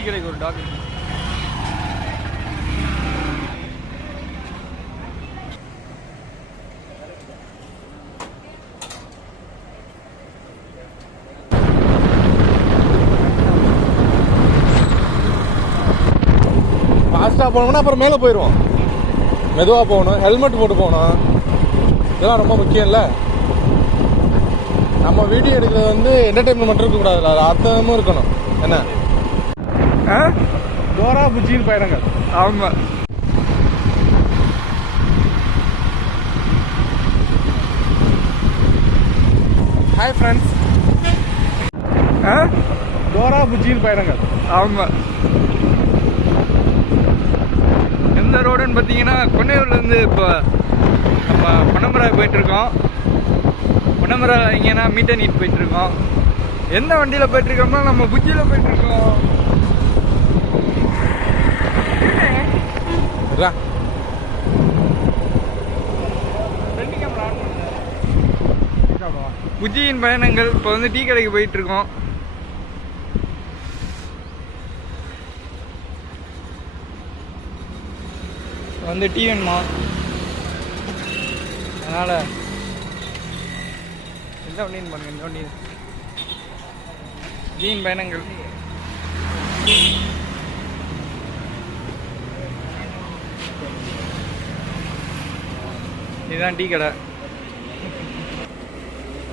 Tea கடைக்கு ஒரு talk. ஃபாஸ்ட்டாக போனோம்னா அப்புறம் மேலே போயிடுவோம். மெதுவாக போகணும், ஹெல்மெட் போட்டு போகணும். இதெல்லாம் ரொம்ப முக்கியம் இல்லை. நம்ம வீடியோ எடுக்கிறது வந்து என்டர்டைன்மெண்ட் மட்டும் இருக்கக்கூடாதுல்ல, அது அர்த்தமும் இருக்கணும். என்ன டோரா புஜ்ஜியின் பயணங்கள். ஆமாம். Hi friends. டோரா புஜ்ஜியின் பயணங்கள். ஆமாம். எந்த ரோடுன்னு பார்த்தீங்கன்னா கொன்னையூர்லேருந்து இப்போ நம்ம பொன்னமராய் போயிட்டுருக்கோம். பொன்னமராய் இங்கேனா மீட்டர் நீட் போயிட்டுருக்கோம். எந்த வண்டியில் போயிட்டுருக்கோம்னா நம்ம புஜ்ஜியில் போயிட்டுருக்கோம். புஜ்ஜியின் பயணங்கள். இப்போ வந்து டீ கடைக்கு போயிட்டுருக்கோம். வந்து டீ வேணுமா, அதனால் எந்த வண்டின்னு பாருங்க. இந்த வண்டி ஜீன் பயணங்கள். இதுதான் டீ கடை.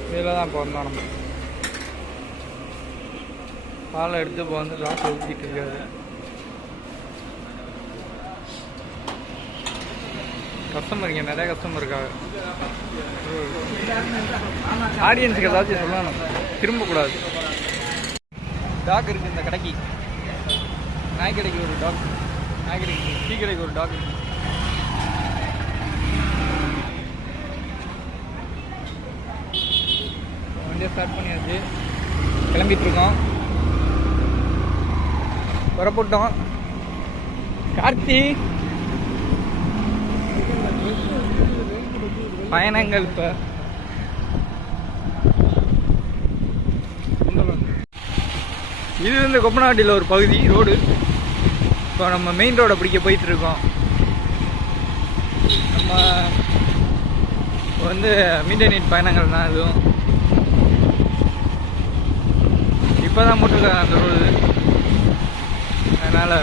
இதில் தான் இப்போ வந்தோம். நம்ம பாலை எடுத்து இப்போ வந்து லாஸ்ட் ஊற்றிட்டு இருக்காது. கஸ்டமர் இங்கே நிறைய கஸ்டமர் இருக்காங்க. ஆடியன்ஸுக்கு ஏதாச்சும் சொல்லணும், திரும்பக்கூடாது. டாக் இருக்குது இந்த கடைக்கு. நாய் கடைக்கு ஒரு டாக், நாய் கடைக்கு டீ கடைக்கு ஒரு டாக். வண்டியை ஸ்டார்ட் பண்ணியாச்சு, கிளம்பிட்டுருக்கோம். புறப்பட்டோம். கார்த்தி பயணங்கள். இப்போ இது வந்து கொப்பனாட்டியில் ஒரு பகுதி ரோடு. இப்போ நம்ம மெயின் ரோடை பிடிக்க போயிட்டுருக்கோம். நம்ம வந்து மீட்டர் நீட் பயணங்கள் தான். இதுவும் இப்போ தான் போட்டுருக்காங்க அந்த ரோடு. அதனால்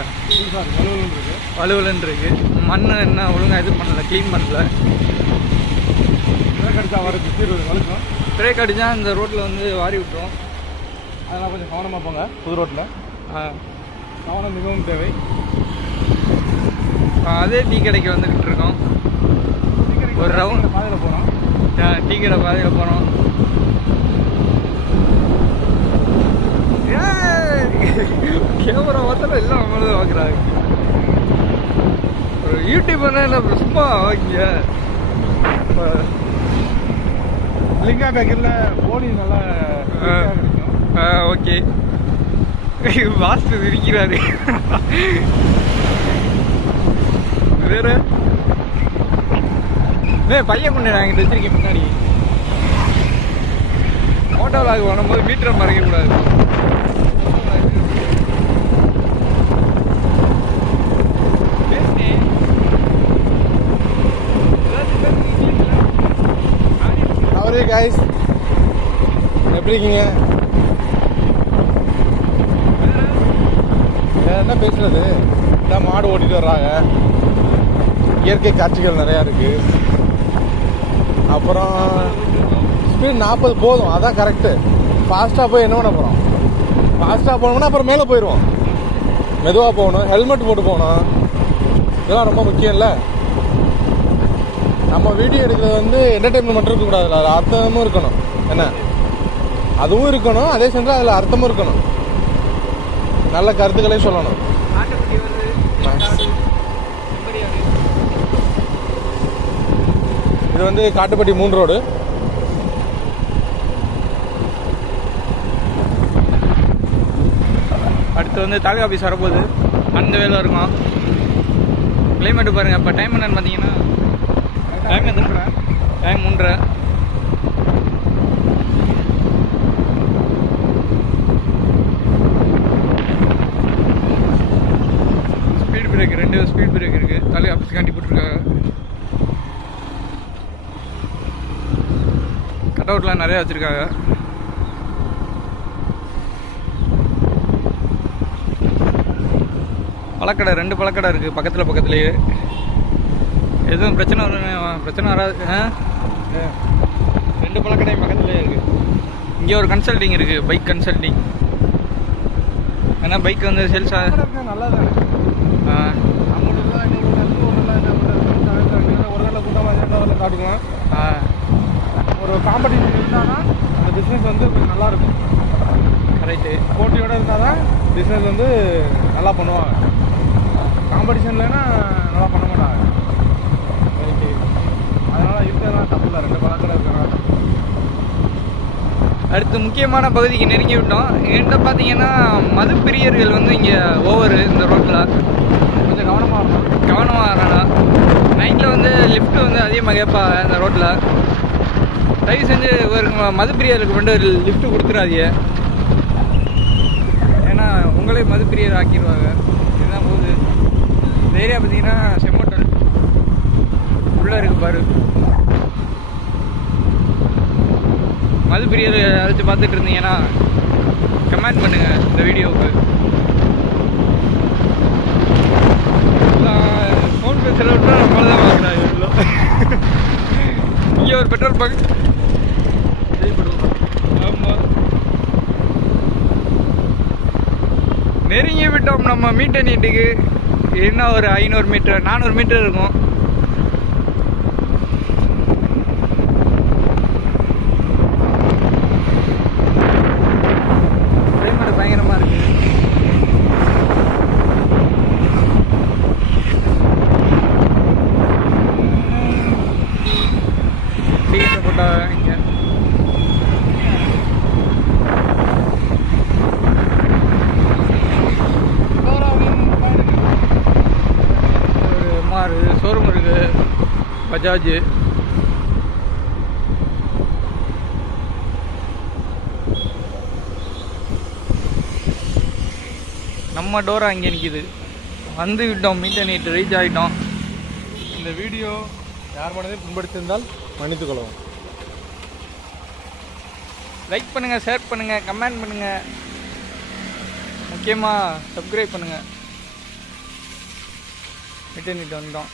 வலுவலுன்னு இருக்கு. மண் என்ன ஒழுங்காக இது பண்ணல, க்ளீன் பண்ணல. பிரேக் அடித்தா இந்த ரோட்டில் வந்து வாரி விட்டுரும். அதெல்லாம் கொஞ்சம் கவனமாக போங்க. புது ரோட்டில் கவனம் மிகவும் தேவை. அதே டீ கடைக்கு வந்துக்கிட்டு இருக்கோம். ஒரு ரவுண்ட் பாதையில் போகிறோம். டீ கடை பாதையில் போகிறோம். கேமரா பார்த்தாலும் எல்லாம் நம்மள தான் பார்க்குறாங்க. ஒரு யூடியூப் என்ன சும்மா வாங்க. லிங்கா பேக்கரில் போனி நல்லா ஓகே. மாஸ்டர் இருக்கிறாரு. வேற பையன் கொண்டு நான் இங்கே வச்சிருக்கேன் முன்னாடி. மோட்டோ விளாக் வரும்போது மீட்டரை மறைக்கக்கூடாது. அவரே கைஸ் எப்படி இருக்கீங்க? என்ன பேசுறது? இதான் மாடு ஓட்டிட்டு வர்றாங்க. இயற்கை காட்சிகள் நிறையா இருக்கு. அப்புறம் ஸ்பீட் 40 போதும், அதான் கரெக்டு. ஃபாஸ்ட்டாக போய் என்ன பண்ண போகிறோம்? ஃபாஸ்ட்டாக போனோம்னா அப்புறம் மேலே போயிடுவோம். மெதுவாக போகணும், ஹெல்மெட் போட்டு போகணும். இதெல்லாம் ரொம்ப முக்கியம் இல்லை. நம்ம வீடியோ எடுக்கிறது வந்து என்டர்டைன்மெண்ட் மட்டும் இருக்கக்கூடாதுல்ல, அது அர்த்தமும் இருக்கணும். என்ன அதுவும் இருக்கணும், அதே சமயத்தில் அதில் அர்த்தமும் இருக்கணும். நல்ல கருத்துக்களையும் சொல்லணும். இது வந்து காட்டுப்பட்டி 3 ரோடு. அடுத்து வந்து தாலுகா ஆஃபீஸ் வரப்போகுது. அந்த வேலை இருக்கும். கிளைமேட்டு பாருங்கள். இப்போ டைம் என்னன்னு பார்த்தீங்கன்னா டைம் 3:30. பிரேக், 2 ஸ்பீட் பிரேக் இருக்கு. தலை அப்படி காண்டி போட்டுருக்காங்க. கட் அவுட்லாம் நிறையா வச்சிருக்காங்க. பழக்கடை, 2 பழக்கடை இருக்குது பக்கத்துலேயே. எதுவும் பிரச்சனை வராது. 2 பழக்கடையும் பக்கத்துலேயே இருக்குது. இங்கே ஒரு கன்சல்டிங் இருக்குது, பைக் கன்சல்டிங். ஏன்னா பைக் வந்து சேல்ஸ் நல்லா தான் காட்டுக்கலாம். ஒரு காம்படிஷன் இருந்தால் தான் அந்த பிஸ்னஸ் வந்து கொஞ்சம் நல்லாயிருக்கும். கரெக்டு. போட்டியோடு இருந்தால் தான் பிஸ்னஸ் வந்து நல்லா பண்ணுவாங்க. காம்படிஷன்லன்னா நல்லா பண்ண மாட்டாங்க. அதனால் இருக்கிறதுலாம் தப்பு இல்லை. 2 பழக்கடை இருக்கிறனால. அடுத்து முக்கியமான பகுதிக்கு நெருங்கி விட்டோம். என்கிட்ட பார்த்தீங்கன்னா மது பிரியர்கள் வந்து இங்கே ஓவர் இந்த ரோட்டில் கொஞ்சம் கவனமாக வரணும். நைட்டில் வந்து லிஃப்ட் வந்து அதிகமாக கேட்பாங்க இந்த ரோட்டில். தயவு செஞ்சு ஒரு மது பிரியருக்கு வந்து லிஃப்ட் கொடுத்துடாதீங்க. ஏன்னா உங்களே மது பிரியர் ஆக்கிடுவாங்க. இதுதான் போகுது. இந்த ஏரியா பார்த்தீங்கன்னா செம்மட்டல் உள்ளே இருக்கு பாரு. மது பிரியர் யாராச்சும் பார்த்துட்டு இருந்தீங்கன்னா கமெண்ட் பண்ணுங்க இந்த வீடியோவுக்கு. ஃபோன் பேசுகிற விட்டா நம்மள தான் வாங்குறாங்க இவ்வளோ. இங்கே ஒரு பெட்ரோல் பங்க். ஆமாம், நெருங்கி விட்டோம் நம்ம மீட்டர் நீட்டுக்கு. இன்னும் ஒரு 500 மீட்டர் 400 மீட்டர் இருக்கும். பயங்கரமாக இருக்கு. சீக்கிரம் போட்டா இங்கே ஒரு மாறு ஷோரூம் இருக்கு, பஜாஜ். நம்ம டோரா அங்கே நிற்கிது. வந்து விட்டோம், மீட்டர் நீட் ரீச் ஆகிட்டோம். இந்த வீடியோ யார் மனதையும் புண்படுத்தியிருந்தால் மன்னித்துக் கொள்ளவும். லைக் பண்ணுங்கள், ஷேர் பண்ணுங்கள், கமெண்ட் பண்ணுங்கள், முக்கியமாக சப்ஸ்கிரைப் பண்ணுங்கள். மீட்டர் நீட் வந்துட்டோம்.